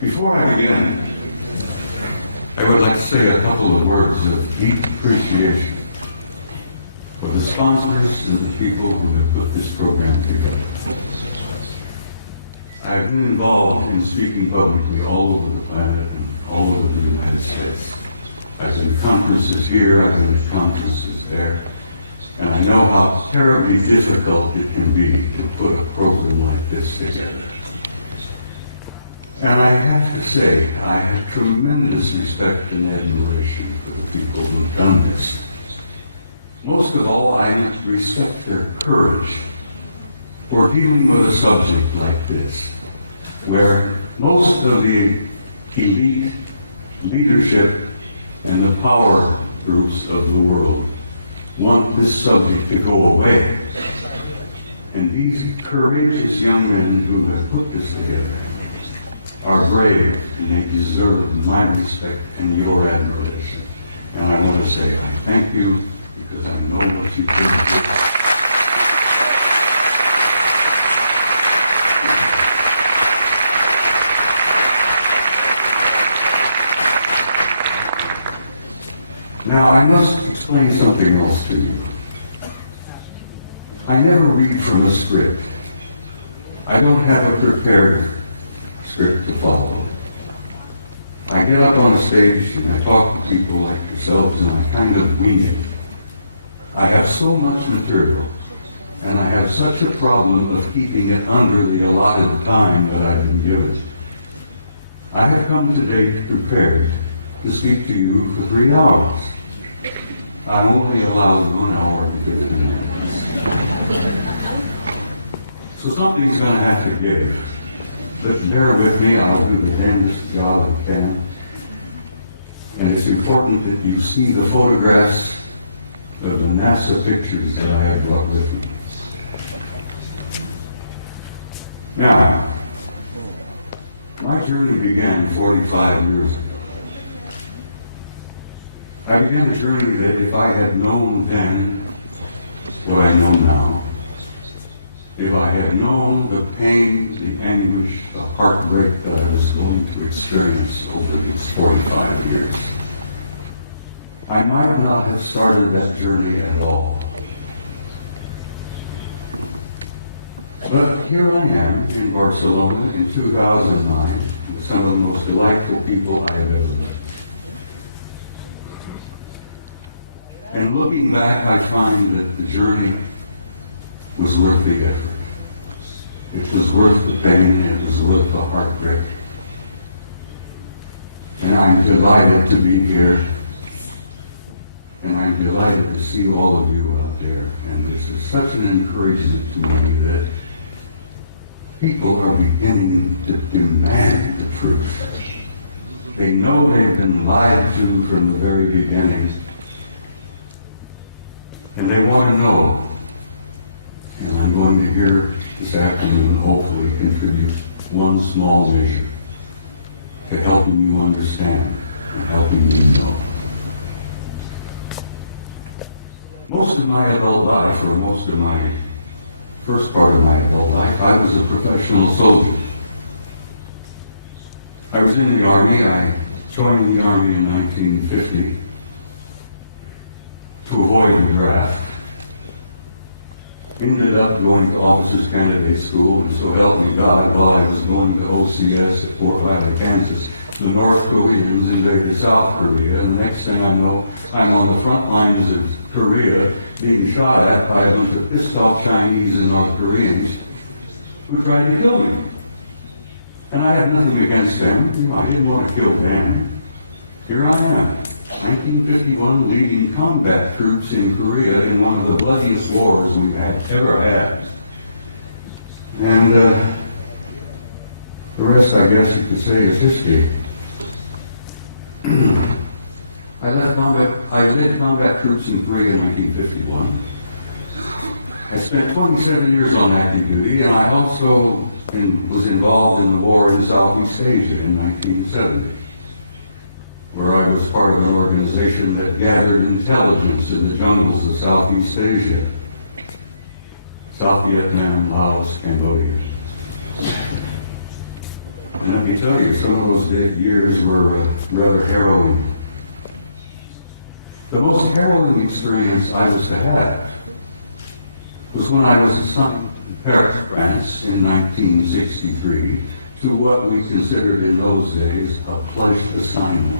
Before I begin, I would like to say a couple of words of deep appreciation for the sponsors and the people who have put this program together. I have been involved in speaking publicly all over the planet and all over the United States. I've been at conferences here, I've been at conferences there, and I know how terribly difficult it can be to put a program like this together. And I have to say, I have tremendous respect and admiration for the people who've done this. Most of all, I respect their courage for dealing with a subject like this, where most of the elite leadership and the power groups of the world want this subject to go away. And these courageous young men who have put this together are brave, and they deserve my respect and your admiration. And I want to say, I thank you, because I know what you did. Now, I must explain something else to you. I never read from a script. I don't have a prepared script to follow. I get up on the stage and I talk to people like yourselves and I kind of wing it. I have so much material and I have such a problem of keeping it under the allotted time that I've been given. I have come today prepared to speak to you for 3 hours. I'm only allowed 1 hour and 50 minutes. So something's going to have to give. But bear with me, I'll do the damnedest job I can. And it's important that you see the photographs of the NASA pictures that I have brought with me. Now, my journey began 45 years ago. I began a journey that if I had known then what I know now, if I had known the pain, the anguish, the heartbreak that I was going to experience over these 45 years, I might not have started that journey at all. But here I am in Barcelona in 2009 with some of the most delightful people I have ever met. And looking back, I find that the journey was worth the effort. It was worth the pain, it was worth the heartbreak. And I'm delighted to be here. And I'm delighted to see all of you out there. And this is such an encouragement to me that people are beginning to demand the truth. They know they've been lied to from the very beginning. And they want to know. And I'm going to here this afternoon hopefully contribute one small measure to helping you understand and helping you know. Most of my adult life, or most of my first part of my adult life, I was a professional soldier. I was in the Army. I joined the Army in 1950 to avoid the draft. Ended up going to Officers Candidate School, and so help me God, while I was going to OCS at Fort Riley, Kansas, the North Koreans invaded South Korea, and the next thing I know, I'm on the front lines of Korea being shot at by a bunch of pissed off Chinese and North Koreans who tried to kill me. And I have nothing against them. I didn't want to kill them. Here I am. 1951, leading combat troops in Korea in one of the bloodiest wars we had ever had. And the rest, I guess you could say, is history. I led combat troops in Korea in 1951. I spent 27 years on active duty, and I also was involved in the war in Southeast Asia in 1970, where I was part of an organization that gathered intelligence in the jungles of Southeast Asia, South Vietnam, Laos, Cambodia. And let me tell you, some of those years were rather harrowing. The most harrowing experience I was to have was when I was assigned to Paris, France in 1963 to what we considered in those days a flight assignment,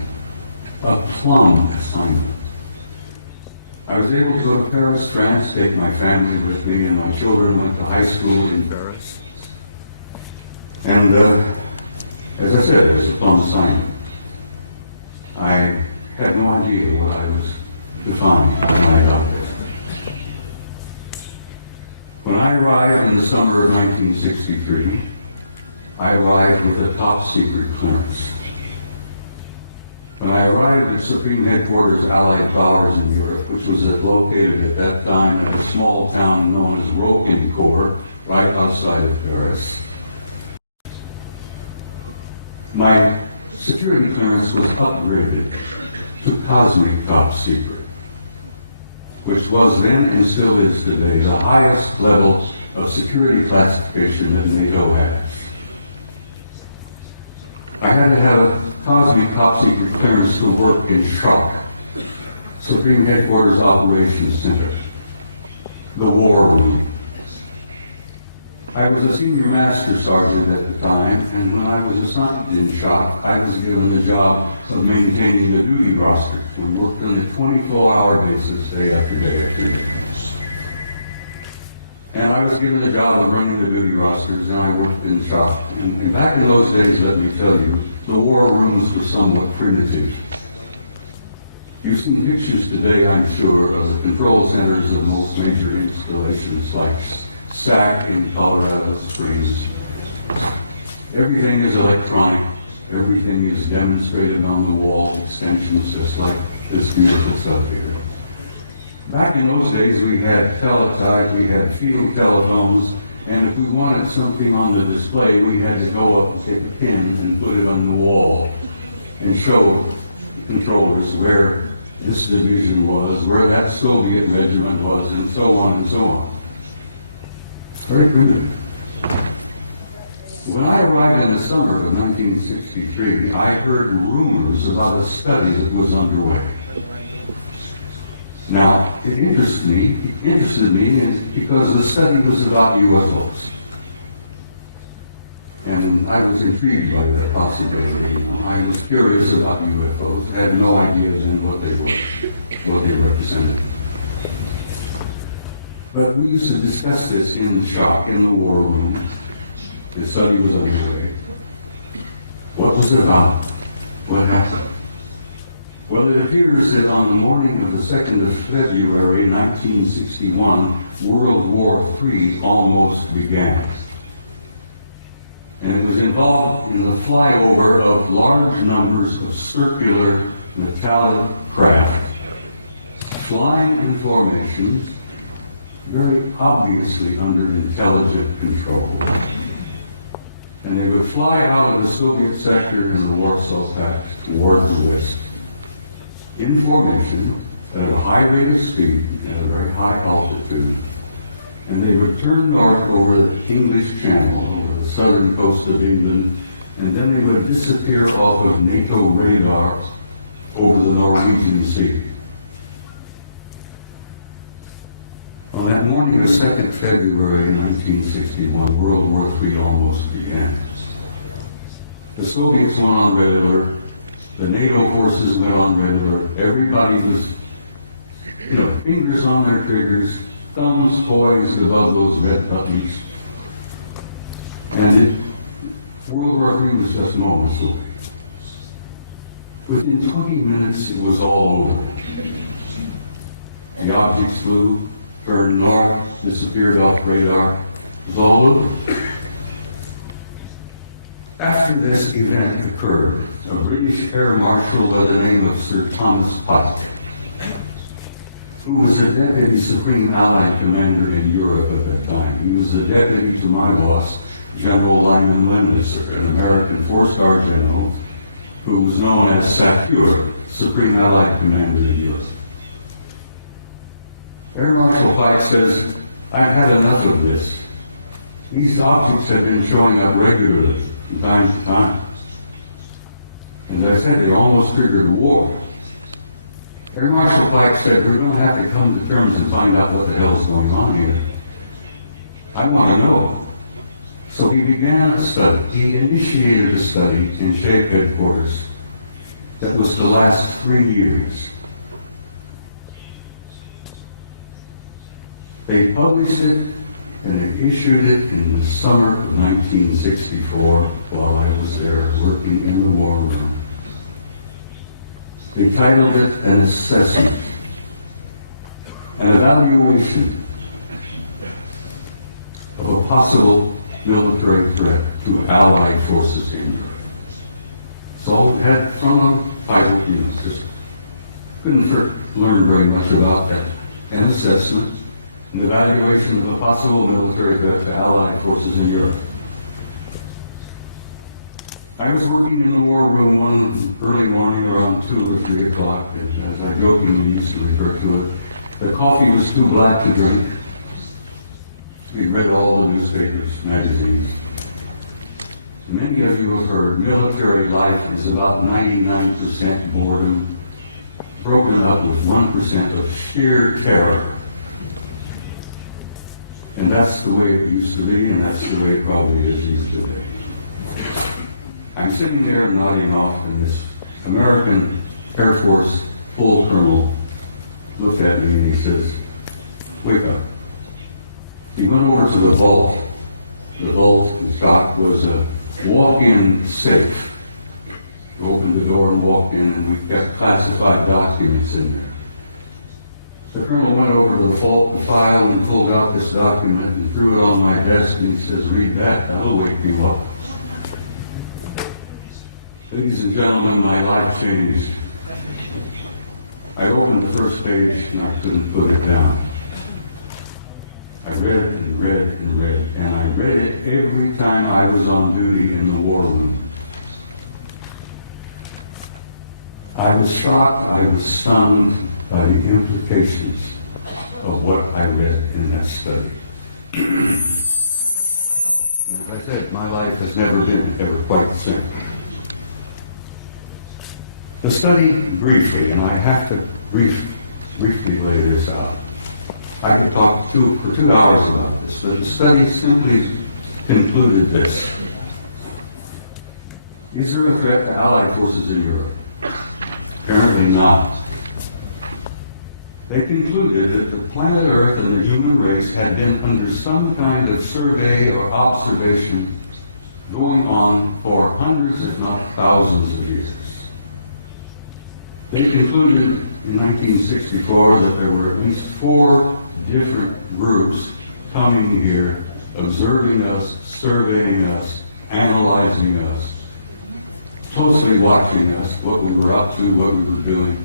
a plum assignment. I was able to go to Paris, France, take my family with me, and my children went to high school in Paris. And as I said, it was a plum assignment. I had no idea what I was to find when I got there. When I arrived in the summer of 1963, I arrived with a top secret clearance. When I arrived at Supreme Headquarters Allied Powers in Europe, which was located at that time at a small town known as Roquencourt, right outside of Paris, my security clearance was upgraded to Cosmic Top Secret, which was then and still is today the highest level of security classification that NATO has. I had to have Cosmic Top Secret clearance to work in SHOC, Supreme Headquarters Operations Center, the War Room. I was a senior master sergeant at the time, and when I was assigned in SHOC, I was given the job of maintaining the duty roster. We worked on a 24-hour basis, day after day after day. And I was given the job of running the duty rosters, and I worked in SHOC. And back in those days, let me tell you, the war rooms were somewhat primitive. You've seen pictures today, I'm sure, of the control centers of most major installations like SAC in Colorado Springs. Everything is electronic. Everything is demonstrated on the wall, extensions just like this beautiful stuff here. Back in those days, we had teletype, we had field telephones, and if we wanted something on the display, we had to go up and take a pin and put it on the wall and show controllers where this division was, where that Soviet regiment was, and so on and so on. Very primitive. When I arrived in the summer of 1963, I heard rumors about a study that was underway. Now, it interested me because the study was about UFOs. And I was intrigued by that possibility. I was curious about UFOs. I had no idea then what they were, what they represented. But we used to discuss this in SHOC, in the war room. The study was underway. What was it about? What happened? Well, it appears that on the morning of the 2nd of February, 1961, World War III almost began. And it was involved in the flyover of large numbers of circular metallic craft, flying in formations, very obviously under intelligent control. And they would fly out of the Soviet sector in the Warsaw Pact toward the west, in formation, at a high rate of speed, at a very high altitude. And they would turn north over the English Channel, over the southern coast of England, and then they would disappear off of NATO radar over the Norwegian Sea. On that morning of 2nd February 1961, World War III almost began. The Soviets went on regular, the NATO forces went on regular, everybody was, fingers on their triggers, thumbs poised above those red buttons. And World War III was just moments away. Within 20 minutes, it was all over. The objects flew, turned north, disappeared off radar. It was all over. After this event occurred, a British Air Marshal by the name of Sir Thomas Pike, who was a Deputy Supreme Allied Commander in Europe at that time. He was the deputy to my boss, General Lyman Wendesser, an American four-star general who was known as SAPUR, Supreme Allied Commander in Europe. Air Marshal Pike says, "I've had enough of this. These objects have been showing up regularly from time to time. And as I said, they almost triggered war." Air Marshal Pike said, "We're going to have to come to terms and find out what the hell is going on here. I want to know." So he began a study. He initiated a study in SHAPE headquarters that was to last 3 years. They published it and they issued it in the summer of 1964 while I was there working in the war room. They titled it an assessment, an evaluation of a possible military threat to Allied forces in Europe. So it had from pilot units. Just couldn't learn very much about that. An assessment, an evaluation of a possible military threat to Allied forces in Europe. I was working in the war room one early morning around 2 or 3 o'clock, and as I jokingly used to refer to it, the coffee was too black to drink. We read all the newspapers, magazines. Many of you have heard military life is about 99% boredom, broken up with 1% of sheer terror. And that's the way it used to be, and that's the way it probably is these days. I'm sitting there nodding off, and this American Air Force full colonel looked at me and he says, "Wake up." He went over to the vault. The vault, the stock, was a walk-in safe. We opened the door and walked in, and we've got classified documents in there. The colonel went over to the vault, the file, and pulled out this document and threw it on my desk, and he says, "Read that, that'll wake me up." Ladies and gentlemen, my life changed. I opened the first page and I couldn't put it down. I read and read and read, and I read it every time I was on duty in the war room. I was shocked, I was stunned by the implications of what I read in that study. As I said, my life has never been ever quite the same. The study, briefly, and I have to briefly lay this out. I could talk for 2 hours about this, but the study simply concluded this. Is there a threat to Allied forces in Europe? Apparently not. They concluded that the planet Earth and the human race had been under some kind of survey or observation going on for hundreds, if not thousands of years. They concluded in 1964 that there were at least 4 different groups coming here, observing us, surveying us, analyzing us, closely watching us, what we were up to, what we were doing.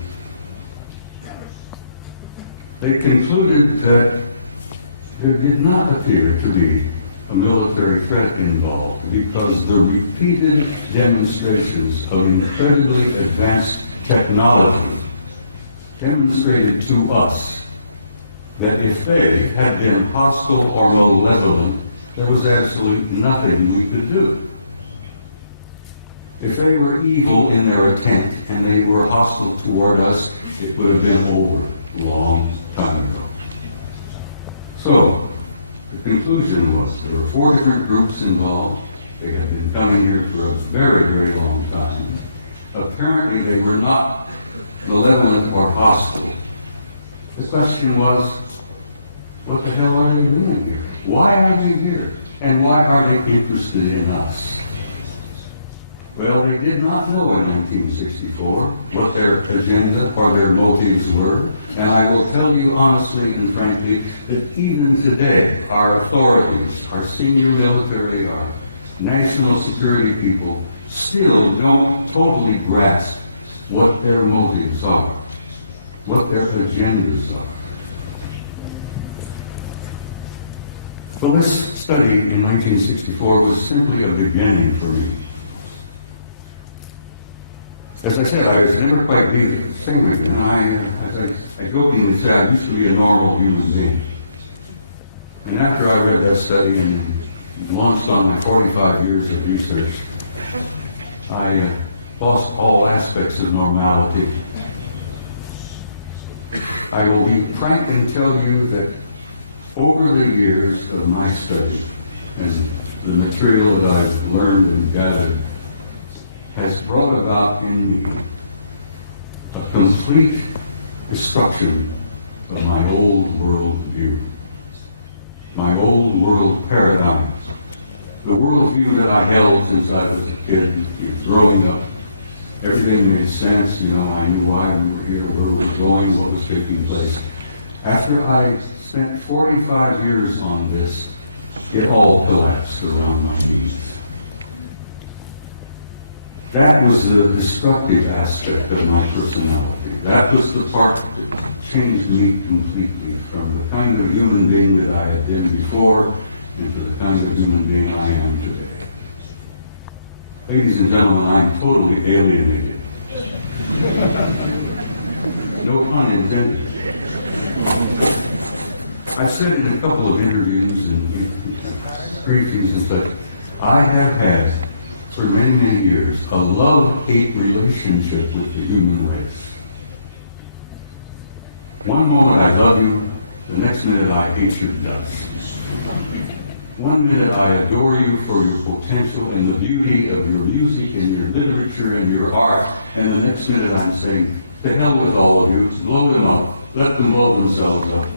They concluded that there did not appear to be a military threat involved because the repeated demonstrations of incredibly advanced technology demonstrated to us that if they had been hostile or malevolent, there was absolutely nothing we could do. If they were evil in their intent and they were hostile toward us, it would have been over a long time ago. So, the conclusion was there were 4 different groups involved. They had been coming here for a very, very long time. Apparently, they were not malevolent or hostile. The question was, what the hell are they doing here? Why are they here? And why are they interested in us? Well, they did not know in 1964 what their agenda or their motives were, and I will tell you honestly and frankly that even today, our authorities, our senior military, our national security people still don't totally grasp what their motives are, what their agendas are. Well, this study in 1964 was simply a beginning for me. As I said, I was never quite distinguished, and I jokingly say I used to be a normal human being. And after I read that study and launched on my 45 years of research, I lost all aspects of normality. I will be frank and tell you that over the years of my study and the material that I've learned and gathered has brought about in me a complete destruction of my old world view, my old world paradigm, the world view that I held since I was a kid, growing up. Everything made sense, I knew why we were here, where we were going, what was taking place. After I spent 45 years on this, it all collapsed around my knees. That was the destructive aspect of my personality. That was the part that changed me completely from the kind of human being that I had been before into the kind of human being I am today. Ladies and gentlemen, I am totally alienated. No pun intended. I've said in a couple of interviews and briefings and such, I have had for many, many years a love-hate relationship with the human race. One moment I love you, the next minute I hate your guts. One minute I adore you for your potential and the beauty of your music and your literature and your art, and the next minute I'm saying, to hell with all of you, blow them up, let them blow themselves up,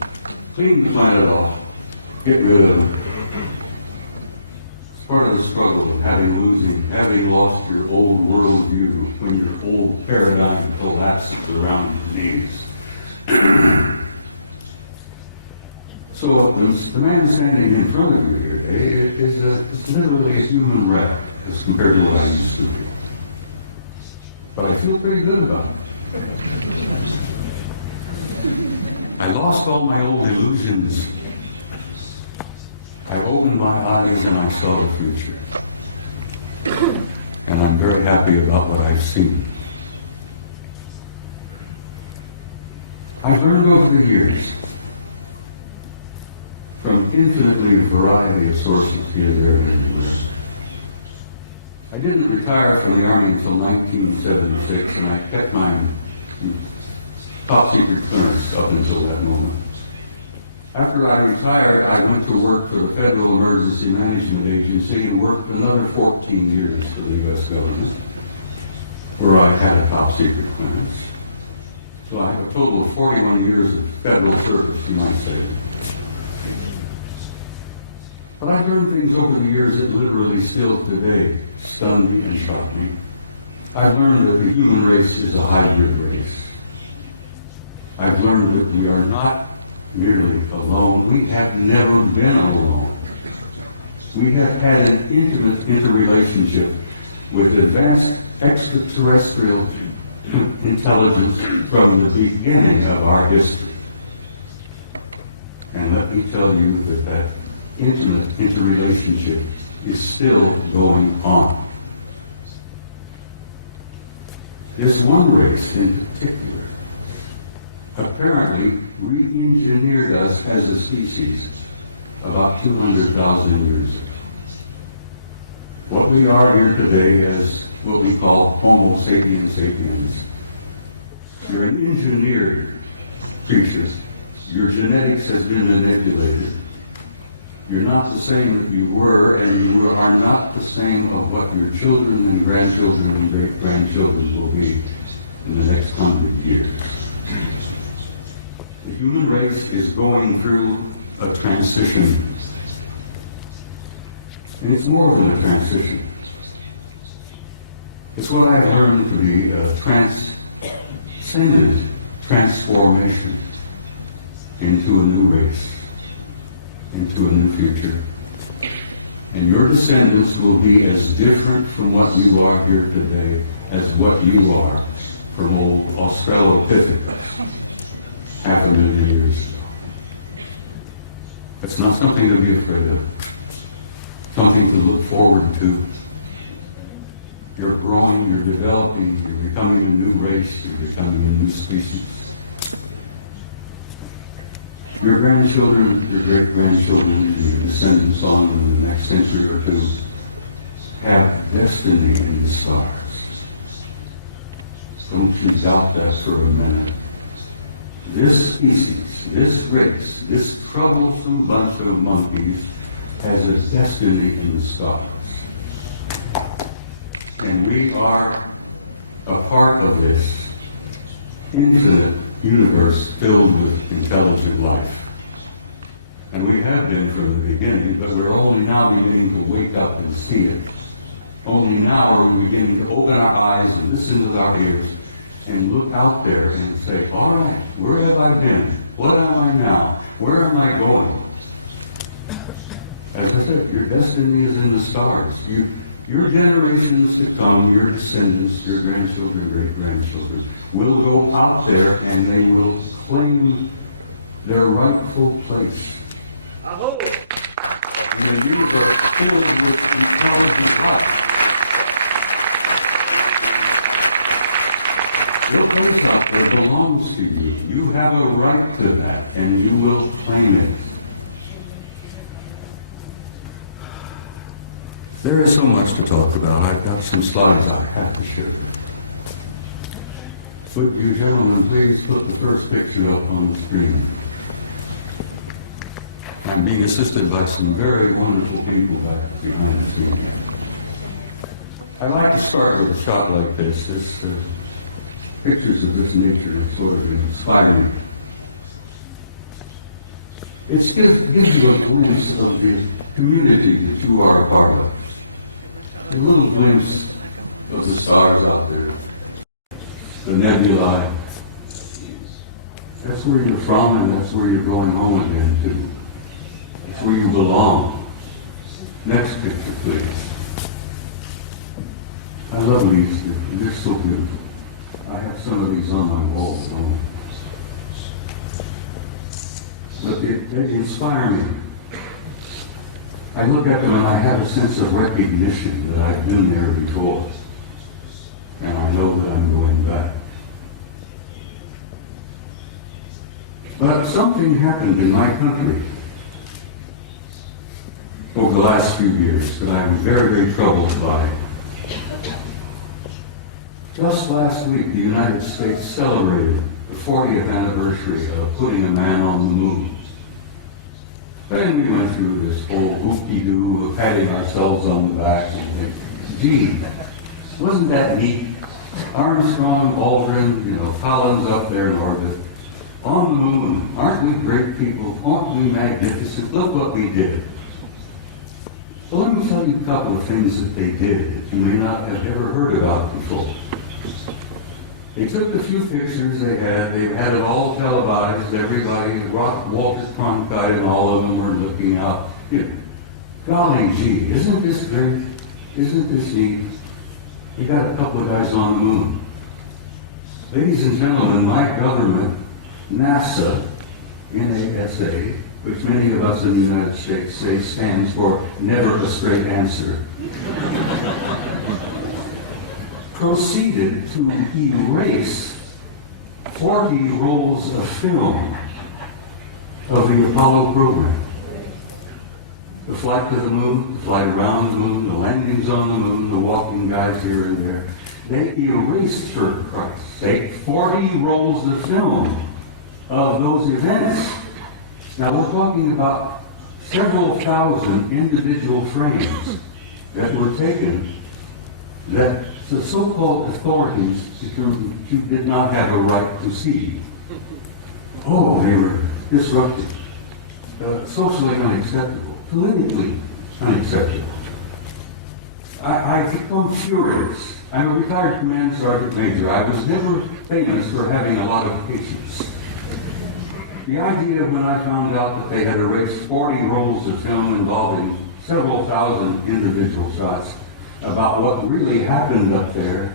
clean the planet off, get rid of them. It's part of the struggle of having lost your old worldview when your old paradigm collapses around your knees. So the man standing in front of you here today is literally a human wreck as compared to what I used to be. But I feel pretty good about it. I lost all my old illusions. I opened my eyes and I saw the future. And I'm very happy about what I've seen. I've learned over the years from infinitely variety of sources here, there, and everywhere. I didn't retire from the Army until 1976, and I kept my top secret clearance up until that moment. After I retired, I went to work for the Federal Emergency Management Agency and worked another 14 years for the U.S. government, where I had a top secret clearance. So I have a total of 41 years of federal service, you might say. But I've learned things over the years that literally still today stun me and shock me. I've learned that the human race is a hybrid race. I've learned that we are not merely alone. We have never been alone. We have had an intimate interrelationship with advanced extraterrestrial intelligence from the beginning of our history. And let me tell you that intimate interrelationship is still going on. This one race in particular apparently re-engineered us as a species about 200,000 years ago. What we are here today is what we call Homo sapiens sapiens. You're an engineered creature. Your genetics has been manipulated. You're not the same that you were, and you are not the same of what your children and grandchildren and great-grandchildren will be in the next 100 years. The human race is going through a transition. And it's more than a transition. It's what I've learned to be a transcendent transformation into a new race, into a new future. And your descendants will be as different from what you are here today as what you are from old Australopithecus 500,000 years ago. It's not something to be afraid of, something to look forward to. You're growing, you're developing, you're becoming a new race, you're becoming a new species. Your grandchildren, your great-grandchildren, and your descendants on in the next century or two have destiny in the stars. Don't you doubt that for a minute. This species, this race, this troublesome bunch of monkeys has a destiny in the stars. And we are a part of this infinite universe filled with intelligent life. And we have been from the beginning, but we're only now beginning to wake up and see it. Only now are we beginning to open our eyes and listen with our ears and look out there and say, all right, where have I been? What am I now? Where am I going? As I said, your destiny is in the stars. Your generations to come, your descendants, your grandchildren, great-grandchildren, will go out there and they will claim their rightful place. In a universe filled with intelligent life. Your place out there belongs to you. You have a right to that, and you will claim it. There is so much to talk about. I've got some slides I have to share. Would you gentlemen please put the first picture up on the screen? I'm being assisted by some very wonderful people back behind the scenes. I like to start with a shot like this. Pictures of this nature are sort of inspiring. It gives you a glimpse of the community that you are a part of. A little glimpse of the stars out there, the nebulae. That's where you're from, and that's where you're going home again to. That's where you belong. Next picture, please. I love these. They're so beautiful. I have some of these on my wall at home. But they inspire me. I look at them and I have a sense of recognition that I've been there before. And I know that I'm going back. But something happened in my country over the last few years that I'm very, very troubled by. Just last week, the United States celebrated the 40th anniversary of putting a man on the moon. Then we went through this whole whoop-de-doo of patting ourselves on the back and thinking, gee, wasn't that neat? Armstrong, Aldrin, Collins up there in orbit. On the moon, aren't we great people? Aren't we magnificent? Look what we did. Well, let me tell you a couple of things that they did that you may not have ever heard about before. They took the few pictures they had it all televised, everybody, Walter Cronkite and all of them were looking out. Golly gee, isn't this great? Isn't this neat? You got a couple of guys on the moon. Ladies and gentlemen, my government, NASA, NASA, which many of us in the United States say stands for never a straight answer, proceeded to erase 40 rolls of film of the Apollo program. The flight to the moon, the flight around the moon, the landings on the moon, the walking guys here and there. They erased, for Christ's sake, 40 rolls of film of those events. Now we're talking about several thousand individual frames that were taken that the so-called authorities determined you did not have a right to see. Oh, they were disruptive, socially unacceptable, politically unacceptable. I become furious. I'm a retired command sergeant major. I was never famous for having a lot of patience. The idea when I found out that they had erased 40 rolls of film involving several thousand individual shots about what really happened up there,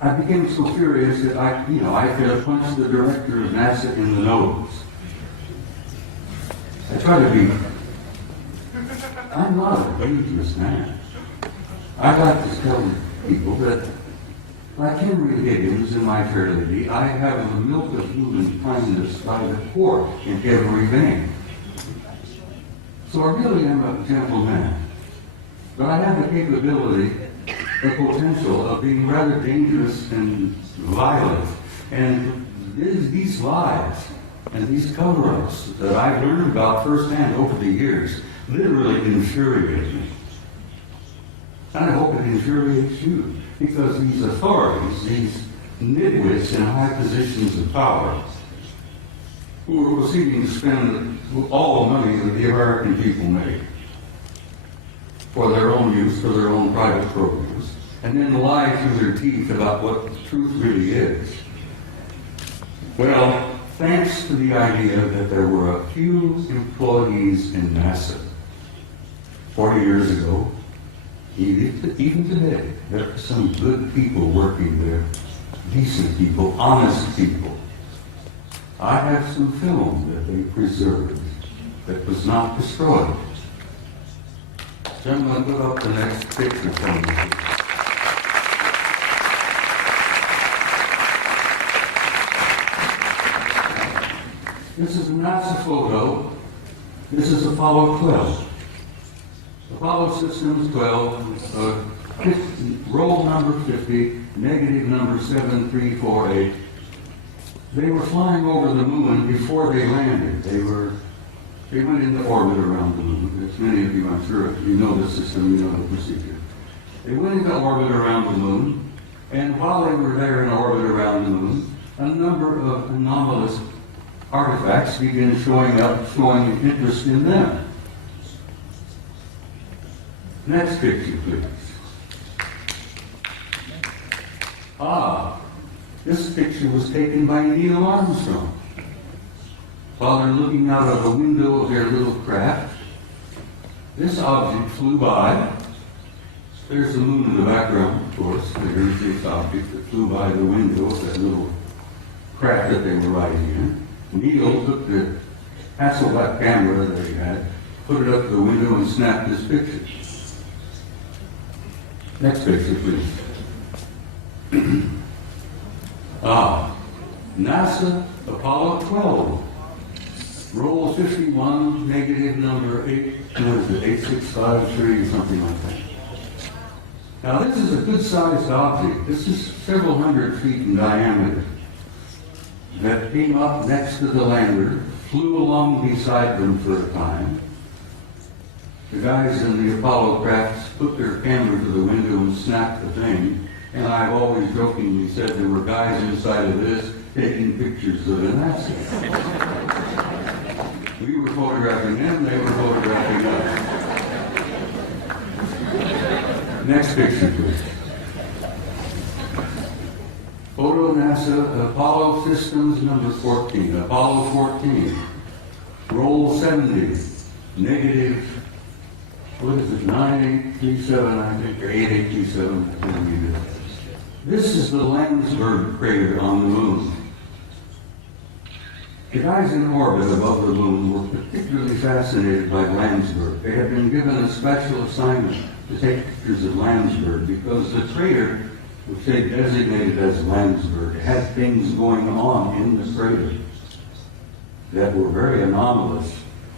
I became so furious that I could have punched the director of NASA in the nose. I try to be, I'm not a dangerous man. I like to tell people that, like Henry Higgins in My Fair Lady, I have the milk of human kindness by the quart in every vein. So I really am a gentle man. But I have the capability, the potential of being rather dangerous and violent. And these lies and these cover-ups that I've learned about firsthand over the years literally infuriate me. And I hope it infuriates you, because these authorities, these nitwits in high positions of power, who are proceeding to spend all the money that the American people make for their own use, for their own private programs, and then lie through their teeth about what the truth really is. Well, thanks to the idea that there were a few employees in NASA 40 years ago, even today, there are some good people working there, decent people, honest people. I have some film that they preserved that was not destroyed. So I'm going to put up the next picture for you. This is a NASA photo. This is Apollo 12. Apollo Systems 12, roll number 50, negative number 7348. They were flying over the moon before they landed. They went into orbit around the moon. As many of you, I'm sure, if you know the system, you know the procedure. They went into orbit around the moon, and while they were there in orbit around the moon, a number of anomalous artifacts began showing up, showing interest in them. Next picture, please. This picture was taken by Neil Armstrong while they're looking out of the window of their little craft. This object flew by. There's the moon in the background, of course. There's this object that flew by the window of that little craft that they were riding in. Neil took the Hasselblad camera that he had, put it up to the window, and snapped this picture. Next picture, please. NASA Apollo 12. Roll 51, negative number 8653, something like that. Now this is a good-sized object. This is several hundred feet in diameter that came up next to the lander, flew along beside them for a time. The guys in the Apollo crafts put their camera to the window and snapped the thing, and I've always jokingly said there were guys inside of this taking pictures of the NASA. We were photographing them, they were photographing us. Next picture, please. Photo NASA Apollo Systems number 14, Apollo 14. Roll 70, negative, what is it, 9837, I think, or 8837. This is the Landsberg crater on the moon. The guys in orbit above the moon were particularly fascinated by Landsberg. They had been given a special assignment to take pictures of Landsberg because the crater, which they designated as Landsberg, had things going on in the crater that were very anomalous.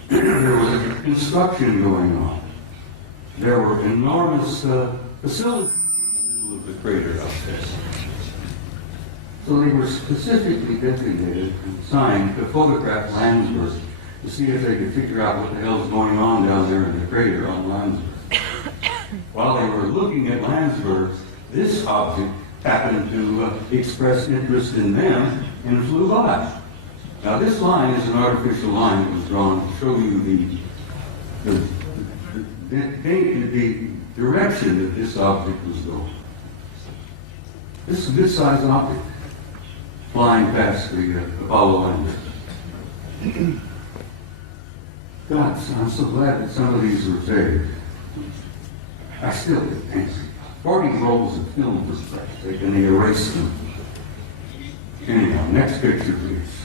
There was construction going on. There were enormous facilities in the middle of the crater up there. So they were specifically designated and assigned to photograph Landsberg to see if they could figure out what the hell's going on down there in the crater on Landsberg. While they were looking at Landsberg, this object happened to express interest in them and flew by. Now this line is an artificial line that was drawn to show you the direction that this object was going. This is a good-sized object flying past the Apollo lander. God, I'm so glad that some of these were saved. I still get angry. 40 rolls of film was taken and they erased them. Anyhow, next picture, please.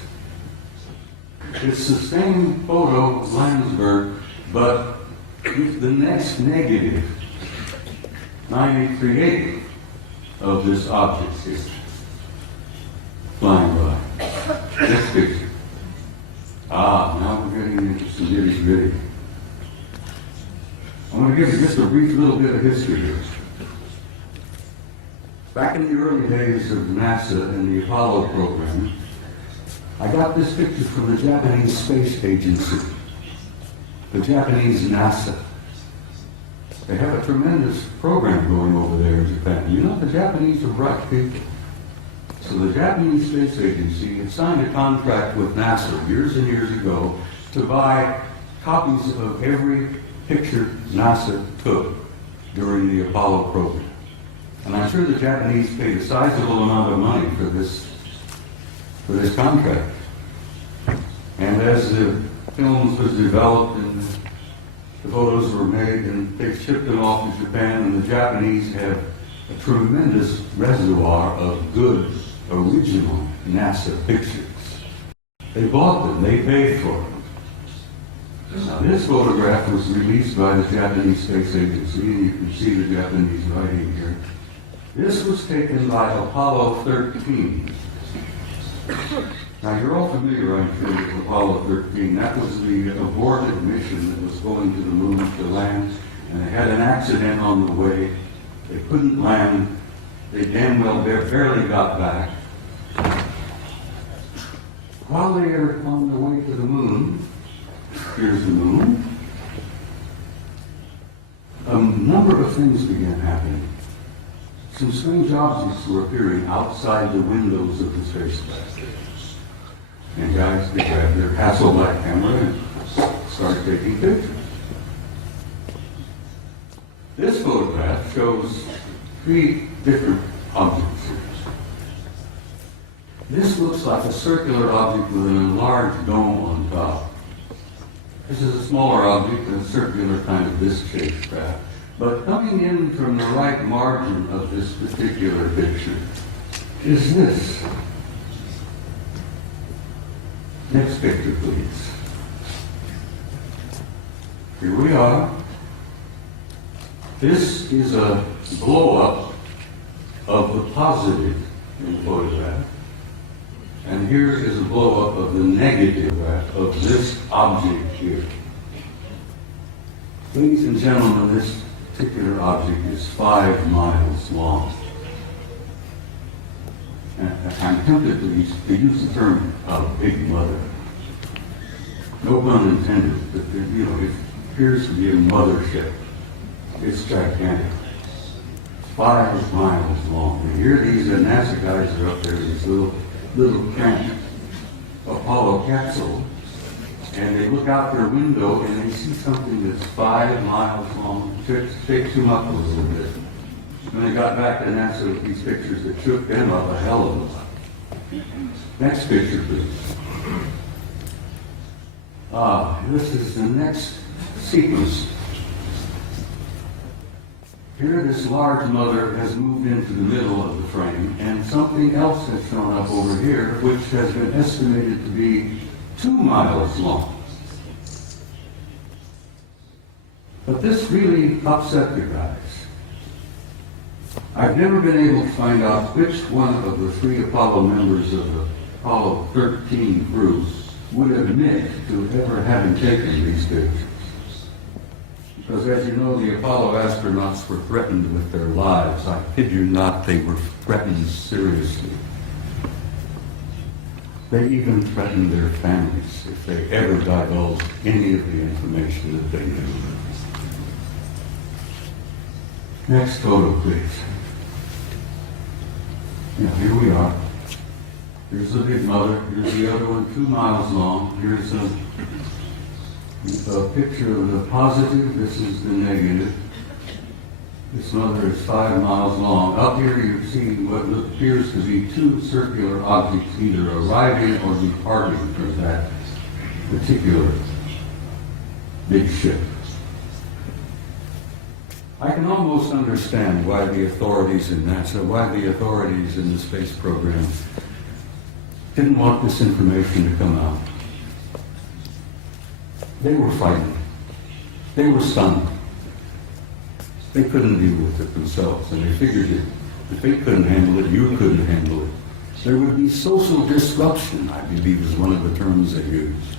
It's the same photo of Landsberg, but with the next negative, 9838 of this object here, flying by. Next picture. Now we're getting into some nitty-gritty. I'm going to give you just a brief little bit of history here. Back in the early days of NASA and the Apollo program, I got this picture from the Japanese Space Agency, the Japanese NASA. They have a tremendous program going over there in Japan. You know, the Japanese are bright people. So the Japanese Space Agency had signed a contract with NASA years and years ago to buy copies of every picture NASA took during the Apollo program. And I'm sure the Japanese paid a sizable amount of money for this contract. And as the films was developed and the photos were made and they shipped them off to Japan, and the Japanese have a tremendous reservoir of good original NASA pictures. They bought them, they paid for them. Now, this photograph was released by the Japanese Space Agency, and you can see the Japanese writing here. This was taken by Apollo 13. Now, you're all familiar, I'm sure, with Apollo 13. That was the aborted mission that was going to the moon to land, and they had an accident on the way. They couldn't land. They damn well barely got back. While they are on the way to the moon, here's the moon, a number of things began happening. Some strange objects were appearing outside the windows of the spacecraft. And guys, they grabbed their Hasselblad camera and started taking pictures. This photograph shows 3 different objects here. This looks like a circular object with an enlarged dome on top. This is a smaller object, a circular kind of disc-shaped craft. But coming in from the right margin of this particular picture is this. Next picture, please. Here we are. This is a blow-up of the positive in the photograph. And here is a blow-up of the negative of this object here. Ladies and gentlemen, this particular object is 5 miles long. And I'm tempted to use the term big mother. No pun intended, but you know, it appears to be a mothership. It's gigantic. 5 miles long. And here these NASA guys are up there, these little cramped Apollo capsule, and they look out their window and they see something that's 5 miles long. It shakes them up a little bit. When they got back to NASA with these pictures, it shook them up a hell of a lot. Next picture, please. This is the next sequence. Here, this large mother has moved into the middle of the frame, and something else has shown up over here, which has been estimated to be 2 miles long. But this really upset the guys. I've never been able to find out which one of the 3 Apollo members of the Apollo 13 crew would admit to ever having taken these pictures. Because as you know, the Apollo astronauts were threatened with their lives. I kid you not, they were threatened seriously. They even threatened their families if they ever divulged any of the information that they knew. Next photo, please. Now, here we are. Here's the big mother. Here's the other one, 2 miles long. Here's a picture of the positive. This is the negative. This mother is 5 miles long. Up here you see what appears to be two circular objects either arriving or departing from that particular big ship. I can almost understand why the authorities in NASA, why the authorities in the space program didn't want this information to come out. They were frightened. They were stunned. They couldn't deal with it themselves, and they figured that if they couldn't handle it, you couldn't handle it. There would be social disruption, I believe is one of the terms they used.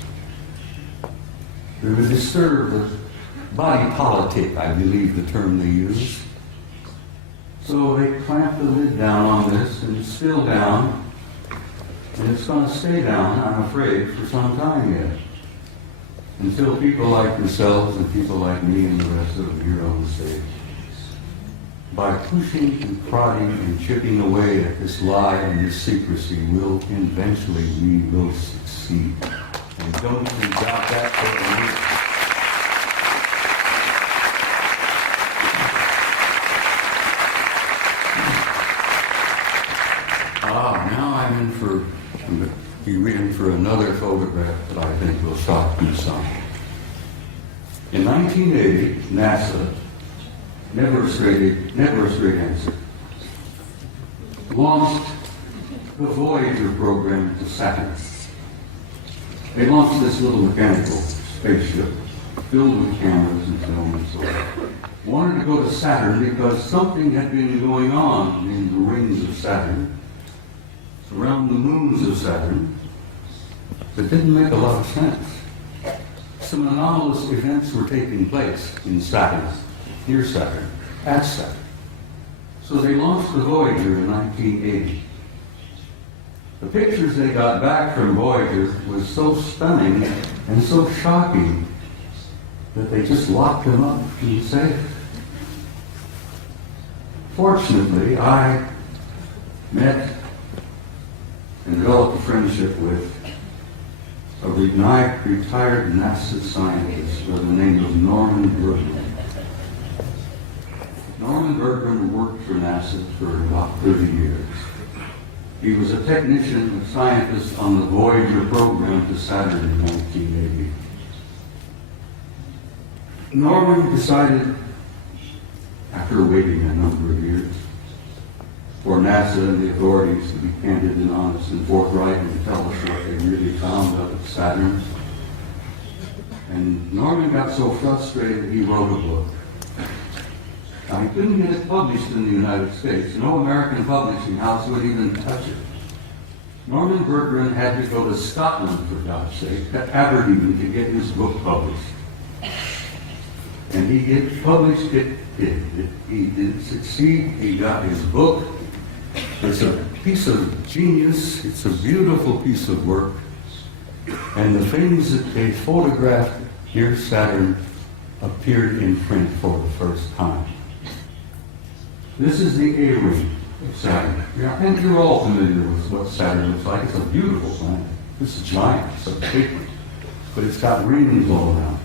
They would disturb the body politic, I believe the term they used. So they clamped the lid down on this, and it's still down, and it's going to stay down, I'm afraid, for some time yet. Until people like yourselves and people like me and the rest of them here on the stage, by pushing and prodding and chipping away at this lie and this secrecy, eventually we will succeed. And don't you doubt that for a minute. Now I'm in for another photograph that I think will shock you some. In 1980, NASA, never a straight answer, launched the Voyager program to Saturn. They launched this little mechanical spaceship filled with cameras and film and so on. Wanted to go to Saturn because something had been going on in the rings of Saturn, around the moons of Saturn, that didn't make a lot of sense. Some anomalous events were taking place in Saturn, near Saturn, at Saturn. So they launched the Voyager in 1980. The pictures they got back from Voyager was so stunning and so shocking that they just locked them up in the safe. Fortunately, I met and developed a friendship with a retired NASA scientist by the name of Norman Bergman. Norman Bergman worked for NASA for about 30 years. He was a technician, a scientist on the Voyager program to Saturn in 1980. Norman decided, after waiting a number of years, for NASA and the authorities to be candid and honest and forthright and tell us what they really found out of Saturn. And Norman got so frustrated he wrote a book. Now, he couldn't get it published in the United States. No American publishing house would even touch it. Norman Bergman had to go to Scotland, for God's sake, to Aberdeen, to get his book published. And he published it. He did succeed. He got his book. It's a piece of genius. It's a beautiful piece of work. And the things that they photographed near Saturn appeared in print for the first time. This is the A-ring of Saturn. I think you're all familiar with what Saturn looks like. It's a beautiful planet. It's giant. It's a big one. But it's got rings all around.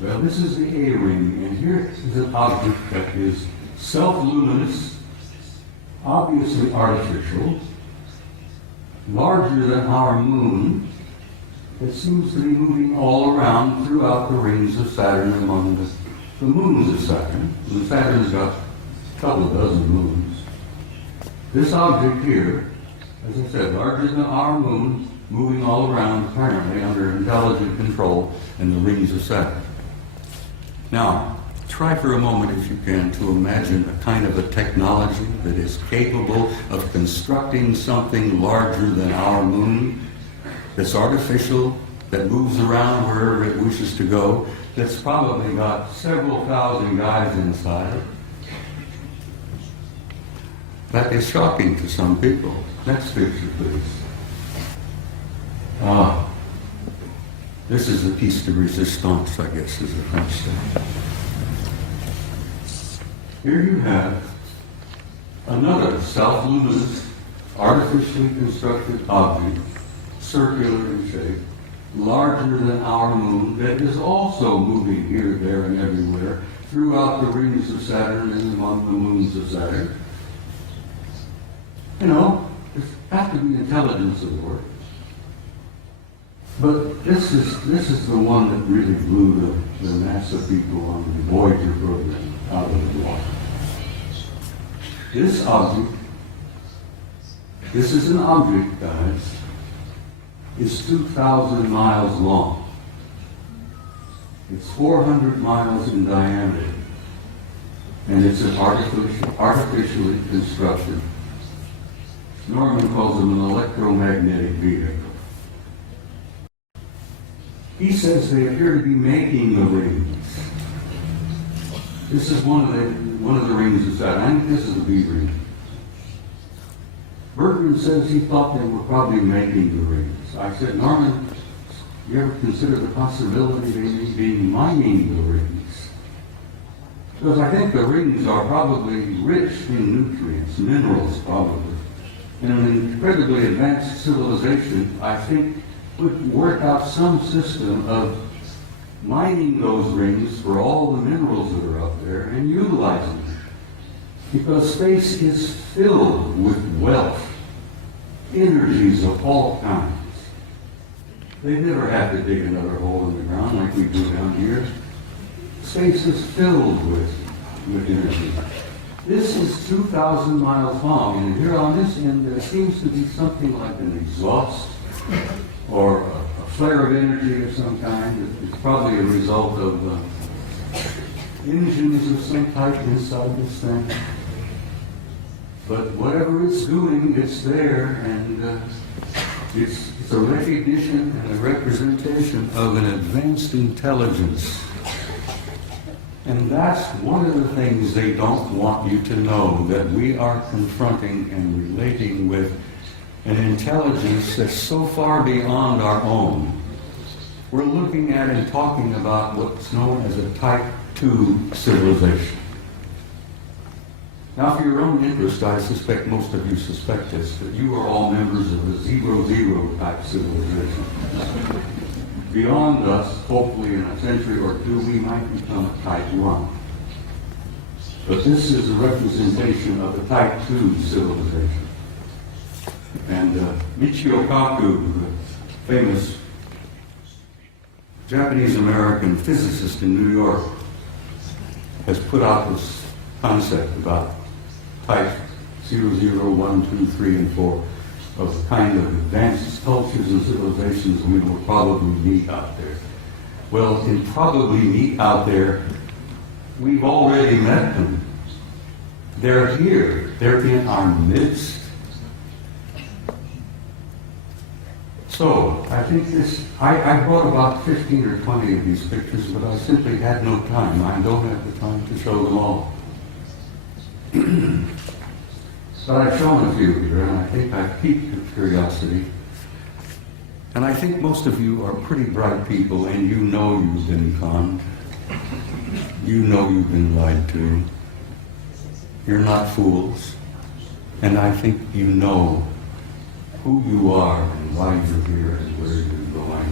Well, this is the A-ring, and here is an object that is self-luminous, obviously artificial, larger than our moon, that seems to be moving all around throughout the rings of Saturn among the moons of Saturn. And Saturn's got a couple of dozen moons. This object here, as I said, larger than our moon, moving all around apparently under intelligent control in the rings of Saturn. Now, try for a moment, if you can, to imagine a kind of a technology that is capable of constructing something larger than our moon, that's artificial, that moves around wherever it wishes to go, that's probably got several thousand guys inside. That is shocking to some people. Next picture, please. This is a piece de resistance, I guess is the French saying. Here you have another self-luminous, artificially constructed object, circular in shape, larger than our moon, that is also moving here, there, and everywhere throughout the rings of Saturn and among the moons of Saturn. You know, there's got to be intelligence aboard. But this is the one that really blew the NASA people on the Voyager program out of the water. This object, this is an object, guys, is 2,000 miles long. It's 400 miles in diameter. And it's an artificially constructed. Norman calls them an electromagnetic vehicle. He says they appear to be making the rings. This is one of the rings of Saturn. I think this is the B ring. Bergman says he thought they were probably making the rings. I said, Norman, you ever consider the possibility of they be mining the rings? Because I think the rings are probably rich in nutrients, minerals probably. And an incredibly advanced civilization, I think, would work out some system of mining those rings for all the minerals that are up there and utilizing them. Because space is filled with wealth, energies of all kinds. They never have to dig another hole in the ground like we do down here. Space is filled with energy. This is 2,000 miles long, and here on this end there seems to be something like an exhaust or a flare of energy of some kind. It's probably a result of engines of some type inside this thing. But whatever it's doing, it's there, and it's a recognition and a representation of an advanced intelligence. And that's one of the things they don't want you to know, that we are confronting and relating with an intelligence that's so far beyond our own. We're looking at and talking about what's known as a Type 2 civilization. Now, for your own interest, I suspect most of you suspect this, that you are all members of a 0-0 type civilization. Beyond us, hopefully in a century or two, we might become a Type 1. But this is a representation of a Type 2 civilization. And Michio Kaku, the famous Japanese-American physicist in New York, has put out this concept about Type 0, 1, 2, 3, and 4 of the kind of advanced cultures and civilizations we will probably meet out there. Well, in probably meet out there, we've already met them. They're here. They're in our midst. So, I think I brought about 15 or 20 of these pictures, but I simply had no time. I don't have the time to show them all. But I've shown a few here, and I think I've piqued your curiosity. And I think most of you are pretty bright people, and you know you've been conned. You know you've been lied to. You're not fools. And I think you know who you are and why you're here and where you're going.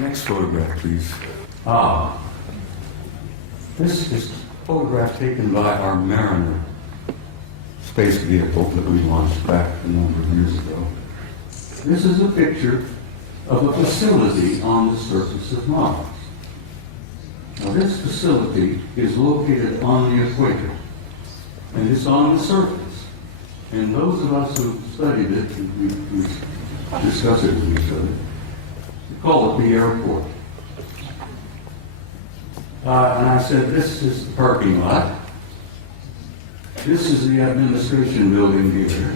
Next photograph, please. This is a photograph taken by our Mariner space vehicle that we launched back a number of years ago. This is a picture of a facility on the surface of Mars. Now, this facility is located on the equator, and it's on the surface. And those of us who studied it, we discuss it with each other, call it the airport. And I said, this is the parking lot. This is the administration building here.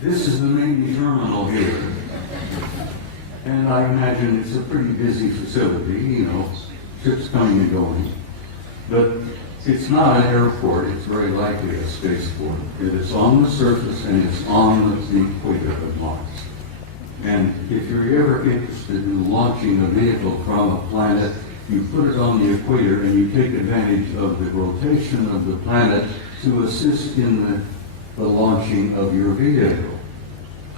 This is the main terminal here. And I imagine it's a pretty busy facility, you know, ships coming and going. But it's not an airport, it's very likely a spaceport. It's on the surface and it's on the equator of Mars. And if you're ever interested in launching a vehicle from a planet, you put it on the equator and you take advantage of the rotation of the planet to assist in the the launching of your vehicle.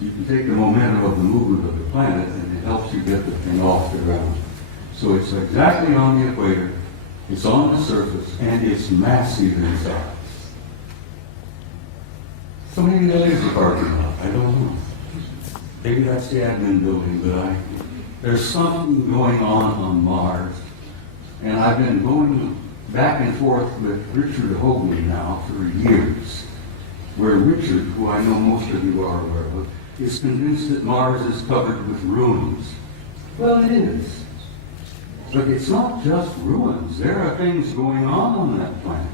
You can take the momentum of the movement of the planet and it helps you get the thing off the ground. So it's exactly on the equator, it's on the surface, and it's massive in size. So maybe that is the parking lot, I don't know. Maybe that's the admin building, but there's something going on Mars. And I've been going back and forth with Richard Hoagland now for years, where Richard, who I know most of you are aware of, is convinced that Mars is covered with ruins. Well, it is. But it's not just ruins. There are things going on that planet.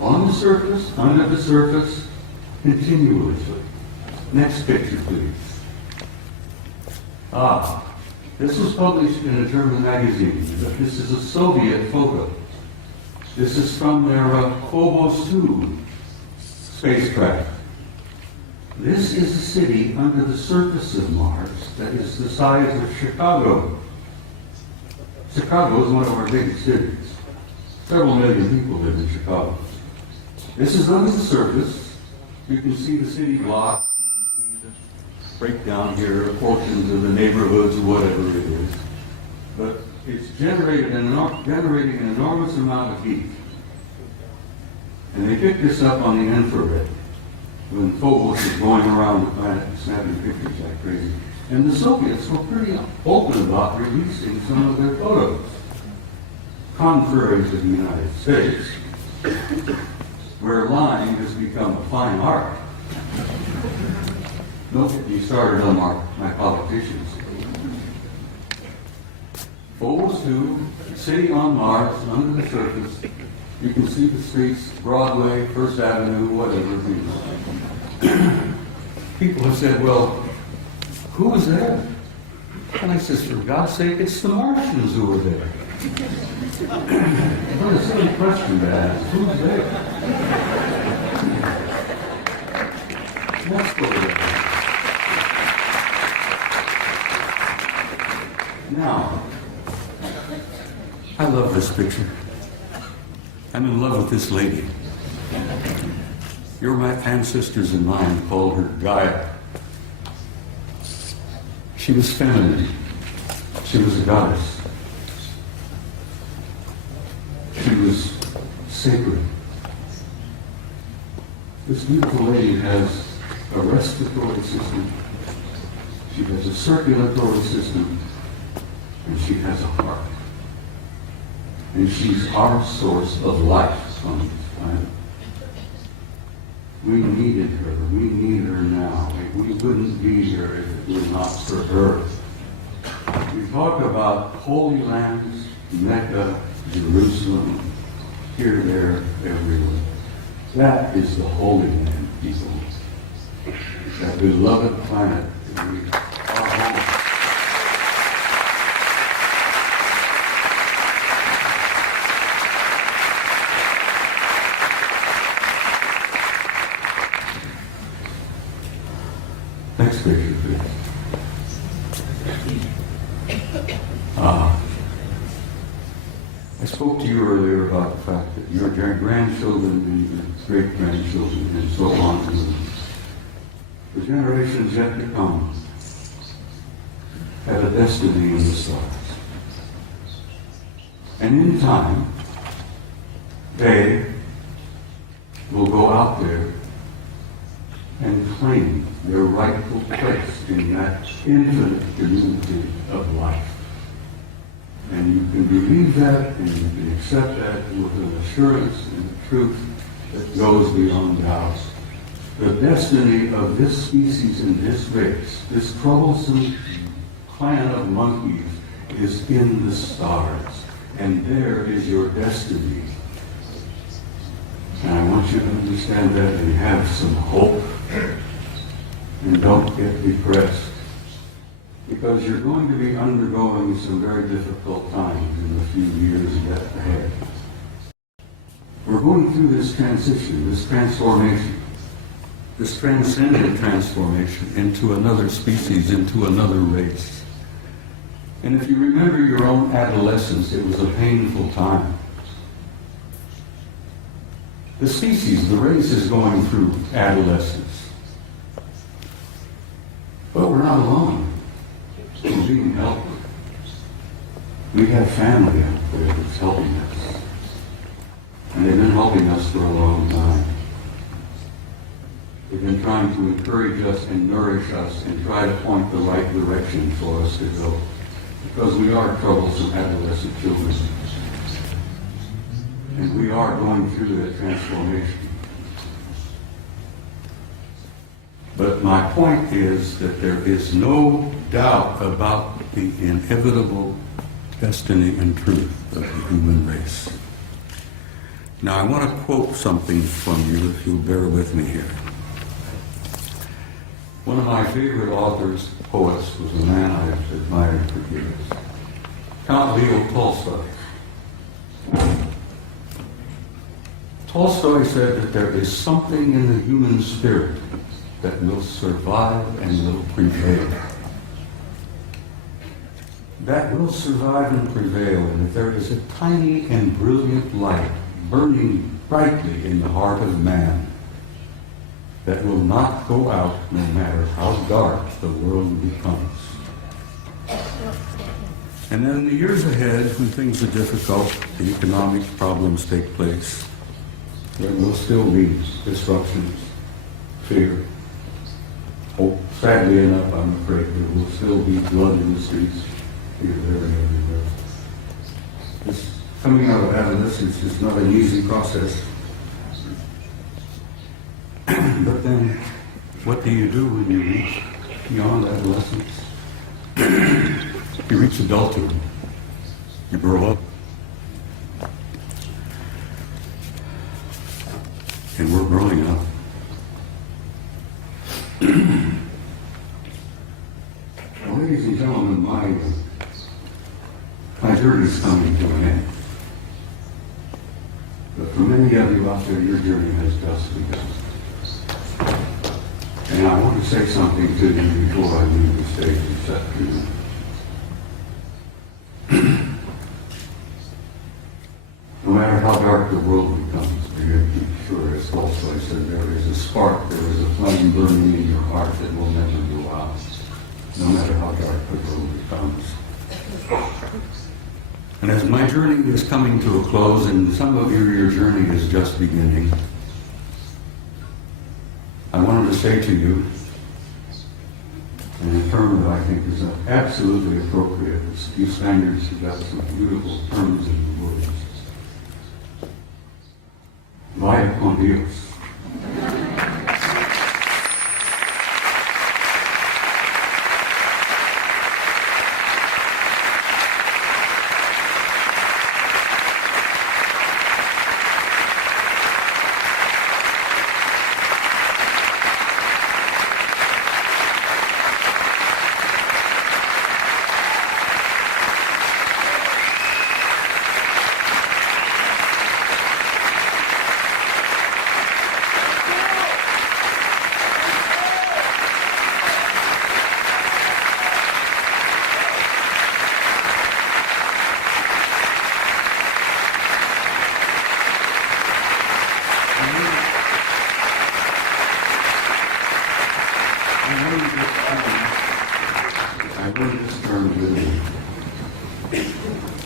On the surface, under the surface, continuously. Next picture, please. This was published in a German magazine, but this is a Soviet photo. This is from their Phobos 2 spacecraft. This is a city under the surface of Mars that is the size of Chicago. Chicago is one of our biggest cities. Several million people live in Chicago. This is under the surface. You can see the city block. You can see the breakdown here, portions of the neighborhoods, whatever it is. But it's generating an enormous amount of heat. And they picked this up on the infrared when Phobos was going around the planet and snapping pictures like crazy. And the Soviets were pretty open about releasing some of their photos, contrary to the United States, where lying has become a fine art. Note that you started on my politicians. Phobos 2, city on Mars, under the surface. You can see the streets, Broadway, First Avenue, whatever. People have said, well, who was there? And I says, for God's sake, it's the Martians who were there. What a silly question to ask. Who's there? Let's go there. Now, I love this picture. I'm in love with this lady. Your ancestors and mine called her Gaia. She was feminine. She was a goddess. She was sacred. This beautiful lady has a respiratory system. She has a circulatory system. And she has a heart. And she's our source of life on this planet. We needed her. We need her now. We wouldn't be here if it were not for her. We talk about holy lands, Mecca, Jerusalem, here, there, everywhere. That is the Holy Land, people. That beloved planet that we are home. Next picture, please. I spoke to you earlier about the fact that your grandchildren and your great-grandchildren and so on, the generations yet to come, have a destiny in the stars. And in time, they will go out there and claim their rightful place in that infinite community of life. And you can believe that, and you can accept that with an assurance and a truth that goes beyond doubt. The destiny of this species and this race, this troublesome clan of monkeys, is in the stars. And there is your destiny. And I want you to understand that and have some hope. And don't get depressed. Because you're going to be undergoing some very difficult times in the few years yet ahead. We're going through this transition, this transformation, this transcendent transformation into another species, into another race. And if you remember your own adolescence, it was a painful time. The species, the race is going through adolescence. But we're not alone. We're being helped. We have family out there that's helping us. And they've been helping us for a long time. They've been trying to encourage us and nourish us and try to point the right direction for us to go. Because we are troublesome adolescent children. And we are going through that transformation. But my point is that there is no doubt about the inevitable destiny and truth of the human race. Now I want to quote something from you, if you'll bear with me here. One of my favorite authors, poets, was a man I've admired for years, Count Leo Tolstoy. Tolstoy said that there is something in the human spirit that will survive and will prevail. That will survive and prevail, and if there is a tiny and brilliant light burning brightly in the heart of man, that will not go out no matter how dark the world becomes. And then in the years ahead, when things are difficult, the economic problems take place, there will still be disruptions, fear. Oh, sadly enough, I'm afraid there will still be blood in the streets here, there, and everywhere. This coming out of adolescence is not an easy process. But then, what do you do when you reach beyond adolescence? You reach adulthood. You grow up. And we're growing up. Well, ladies and gentlemen, my journey is coming to an end. But for many of you out there, your journey has just begun. And I want to say something to you before I leave the stage this afternoon. No matter how dark the world becomes, be sure, as Tolstoy said, there is a spark, there is a flame burning in your heart that will never go out, no matter how dark the world becomes. And as my journey is coming to a close, and some of your journey is just beginning, I wanted to say to you, in a term that I think is absolutely appropriate, you Spaniards have got some beautiful terms in the words. Vaya con Dios.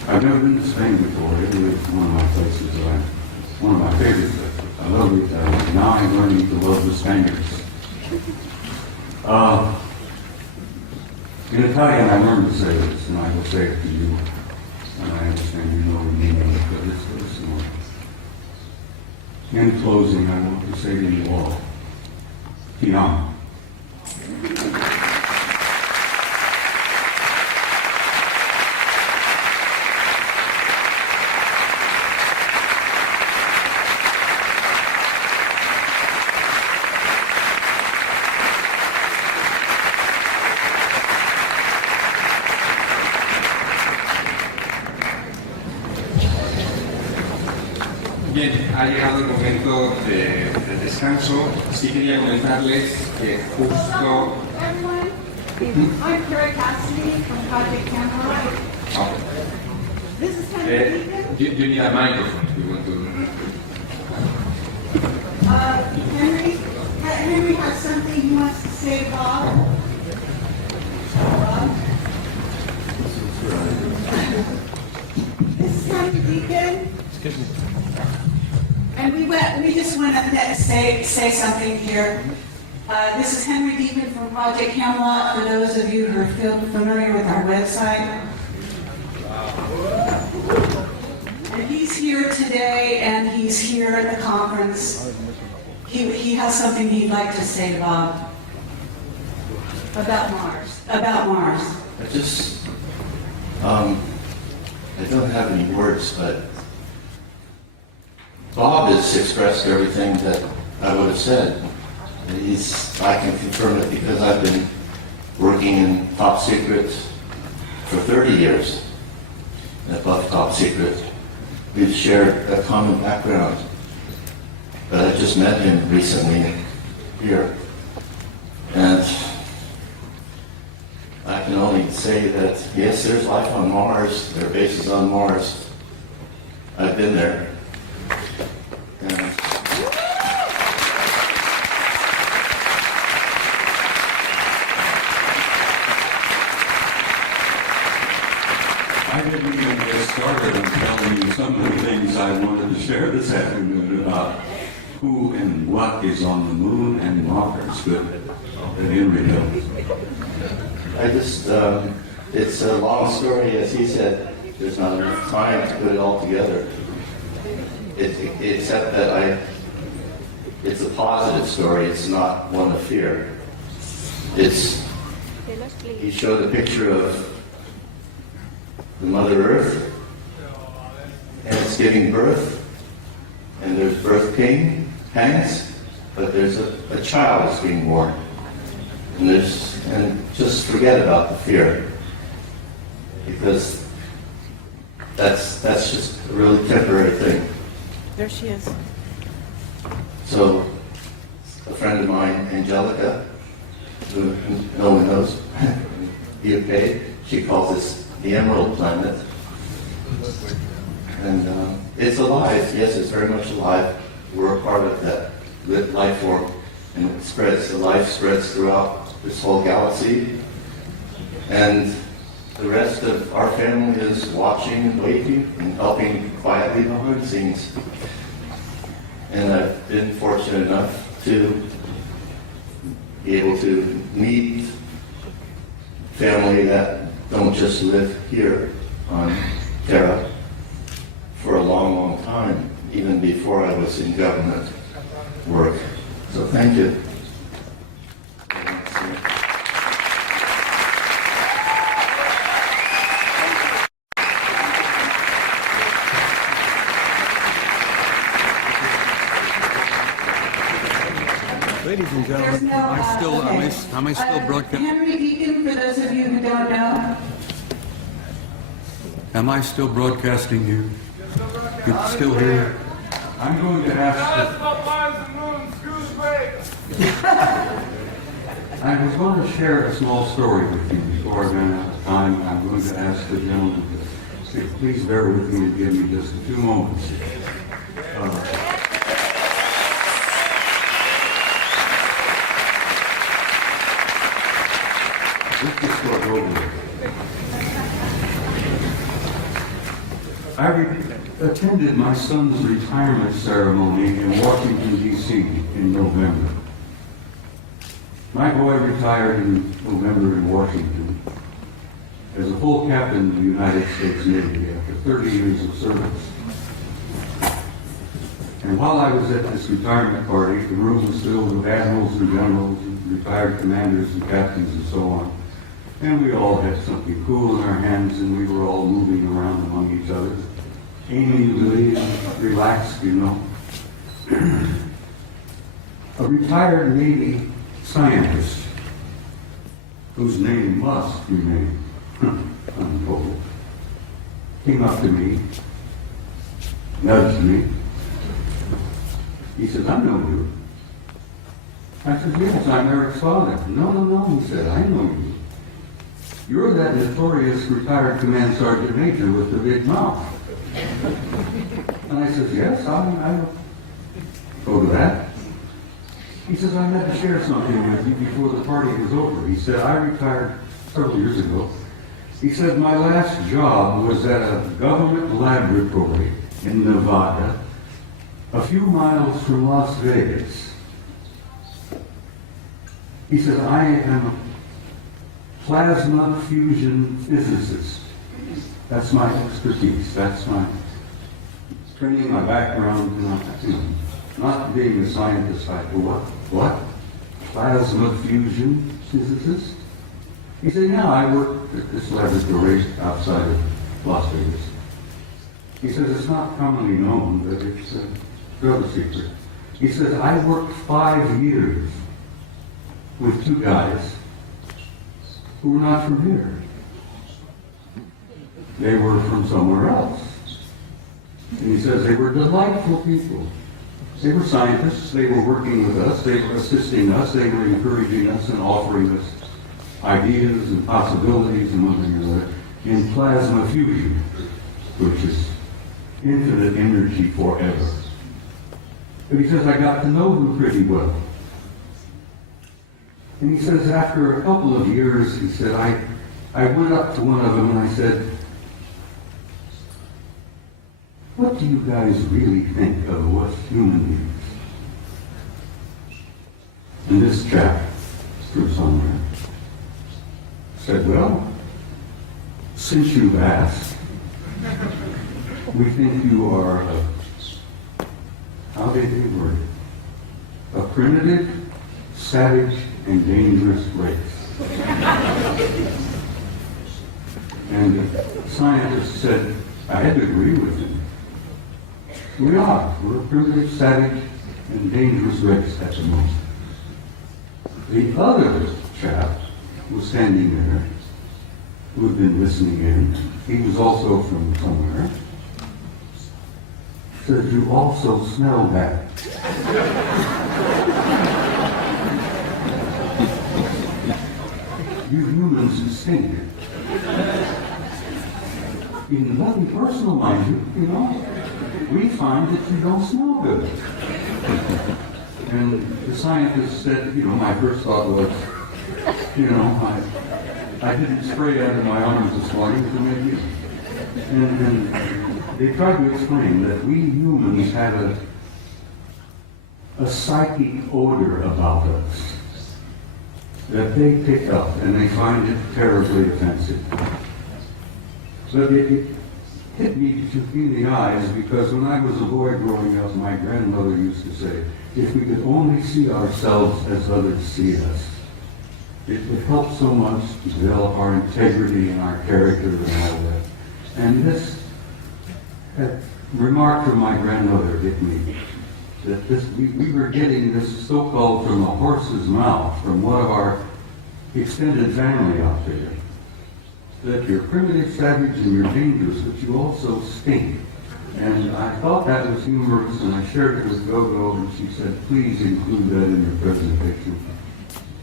I've never been to Spain before. Italy is one of my places one of my favorites. I love it. Now I'm learning to love the Spaniards. In Italian, I learned to say this, and I will say it to you. And I understand you know the meaning of it, but it's personal. In closing, I want to say to you all, tinham. Bien, ha llegado el momento del descanso. Sí quería comentarles que justo... I'm Terra from Project Camelot. Oh. This is kind of You need a microphone if you want to... And we just want to say something here. This is Henry Deacon from Project Camelot, for those of you who are familiar with our website. And he's here today, and he's here at the conference. He has something he'd like to say, Bob, about Mars. About Mars. I don't have any words, but Bob has expressed everything that I would have said. I can confirm it because I've been working in top secret for 30 years. Above top secret. We've shared a common background. But I just met him recently here. And I can only say that, yes, there's life on Mars. There are bases on Mars. I've been there. And I didn't even get started on telling you some of the things I wanted to share this afternoon about who and what is on the moon and Mars, but it's a long story, as he said. There's not enough time to put it all together. Except that it's a positive story. It's not one of fear. He showed a picture of the Mother Earth, and it's giving birth, and there's birth pangs, but there's a child that's being born. And just forget about the fear, because that's just a really temporary thing. There she is. So, a friend of mine, Angelica, who no one knows, UK, she calls this the Emerald Planet. And it's alive, yes, it's very much alive. We're a part of that life form, and it spreads. The life spreads throughout this whole galaxy. And the rest of our family is watching and waiting and helping quietly behind the scenes. And I've been fortunate enough to be able to meet family that don't just live here on Terra for a long, long time, even before I was in government work. So thank you. Ladies and gentlemen, am I still broadcasting? Henry Deacon, for those of you who don't know. Am I still broadcasting here? It's still here? I'm going to ask... I was going to share a small story with you before I ran out of time. I'm going to ask the gentleman to please bear with me and give me just a few moments. Let's just start over. I attended my son's retirement ceremony in Washington, D.C. in November. My boy retired in November in Washington as a full captain in the United States Navy after 30 years of service. And while I was at this retirement party, the room was filled with admirals and generals, and retired commanders and captains and so on. And we all had something cool in our hands, and we were all moving around among each other, amiably and relaxed, you know. A retired Navy scientist, whose name must remain untold, came up to me, nudged me. He said, "I know you." I said, "Yes, I'm Eric's father." No, he said, "I know you. You're that notorious retired command sergeant major with the big mouth." And I said, "Yes, I'll go to that." He says, "I had to share something with you before the party was over." He said, "I retired several years ago." He said, "My last job was at a government laboratory in Nevada, a few miles from Las Vegas. He said, I am a plasma fusion physicist. That's my expertise. That's my training, my background, not being a scientist. I go, what? Plasma fusion physicist? He said, yeah, I work at this laboratory outside of Las Vegas. He says, it's not commonly known, but it's a drug secret. He says, I worked 5 years with 2 guys who were not from here. They were from somewhere else. And he says they were delightful people. They were scientists, they were working with us, they were assisting us, they were encouraging us and offering us ideas and possibilities and one thing or another in plasma fusion, which is infinite energy forever. But he says, I got to know them pretty well. And he says, after a couple of years, he said, I went up to one of them and I said, what do you guys really think of us human beings? And this chap, through somewhere, said, well, since you've asked, we think you are how did he word it? A primitive, savage, and dangerous race. And the scientist said, I had to agree with him. We are. We're a primitive, savage, and dangerous race at the moment. The other chap was standing there, who had been listening in. He was also from somewhere. Said, you also smell bad. You humans stink. In nothing personal, mind you, we find that you don't smell good. And the scientist said, my first thought was, I didn't spray out of my arms this morning to make you. And they tried to explain that we humans have a psychic odor about us that they pick up and they find it terribly offensive. But it hit me in the eyes because when I was a boy growing up, my grandmother used to say, if we could only see ourselves as others see us, it would help so much to develop our integrity and our character and all that. And this remark from my grandmother hit me, that we were getting this so-called from a horse's mouth, from one of our extended family out there, that you're primitive, savage, and you're dangerous, but you also stink. And I thought that was humorous, and I shared it with Gogo, and she said, please include that in your presentation.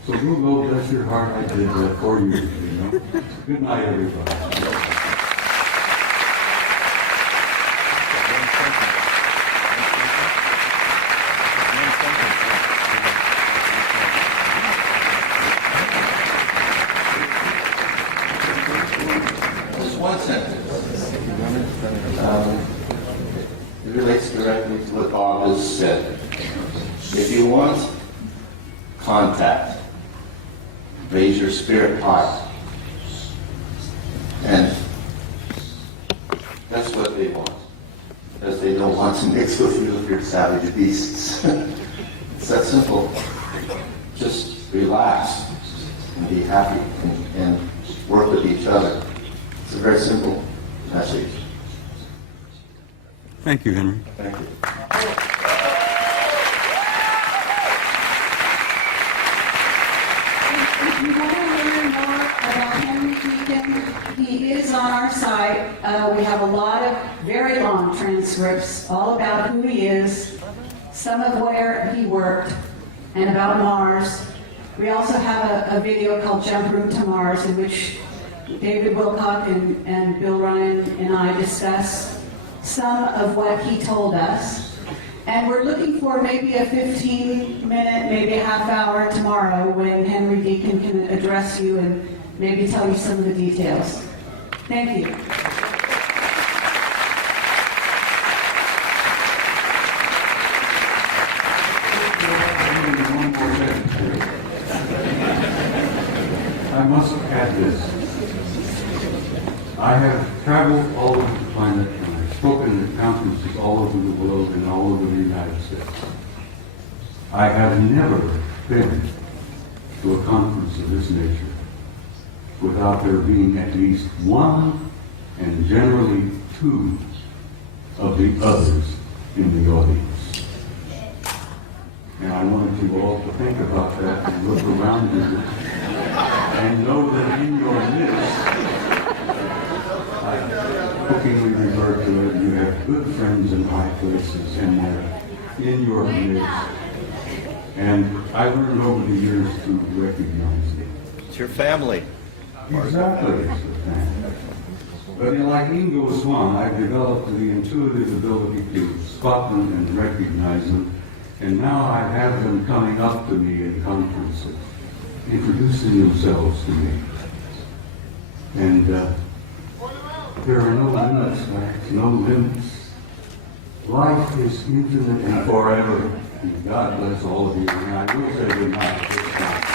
So Gogo, bless your heart, I did that for you. Good night, everybody. One sentence. It relates directly to what Bob has said. If you want contact, raise your spirit high. And that's what they want. Because they don't want to mix with you if you're savage beasts. It's that simple. Just relax and be happy and work with each other. It's a very simple message. Thank you, Henry. Thank you. If you want to learn more about Henry Deacon, he is on our site. We have a lot of very long transcripts all about who he is, some of where he worked, and about Mars. We also have a video called Jump Room to Mars, in which David Wilcock and Bill Ryan and I discuss some of what he told us. And we're looking for maybe a 15-minute, maybe a half hour tomorrow when Henry Deacon can address you and maybe tell you some of the details. Thank you. I must add this. I have traveled all over the planet and I've spoken at conferences all over the world and all over the United States. I have never been to a conference of this nature without there being at least one and generally two of the others in the audience. And I want you all to think about that and look around you and know that in your midst, I jokingly refer to it, you have good friends in high places and they're in your midst. And I learned over the years to recognize it. It's your family. Exactly, it's the family. But like Ingo Swan, I've developed the intuitive ability to spot them and recognize them. And now I have them coming up to me in conferences, introducing themselves to me. And there are no limits, Max, no limits. Life is infinite and forever. And God bless all of you. And I will say good night.